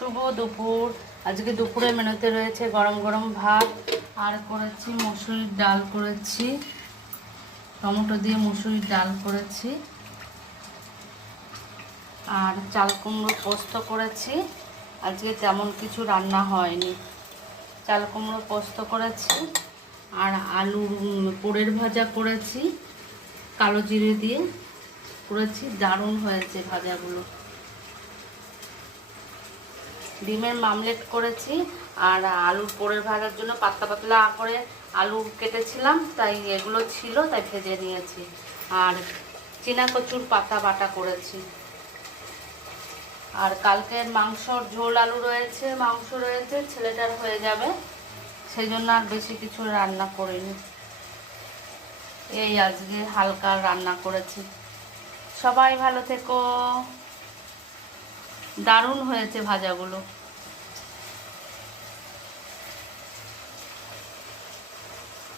শুভ দুপুর। আজকে দুপুরে মেনুতে রয়েছে গরম গরম ভাত, আর করেছি মসুরির ডাল, করেছি টমেটো দিয়ে মসুরির ডাল করেছি, আর চাল কুমড়ো পোস্ত করেছি। আজকে তেমন কিছু রান্না হয়নি, চাল কুমড়ো পোস্ত করেছি আর আলুর পোড়ের ভাজা করেছি, কালো জিরে দিয়ে করেছি, দারুণ হয়েছে ভাজাগুলো। ডিমের মামলেট করেছি, আর আলুর পোড়ের ভাজার জন্য পাতলা পাতলা করে আলু কেটেছিলাম, তাই এগুলো ছিল, তাই ভেজে নিয়েছি। আর চীনা কচুর পাতা বাটা করেছি। আর কালকের মাংসর ঝোল আলু রয়েছে, মাংস রয়েছে, ছেলেটার হয়ে যাবে, সেই জন্য আর বেশি কিছু রান্না করিনি। এই আজকে হালকা রান্না করেছি। সবাই ভালো থেকো। দারুণ হয়েছে ভাজাগুলো।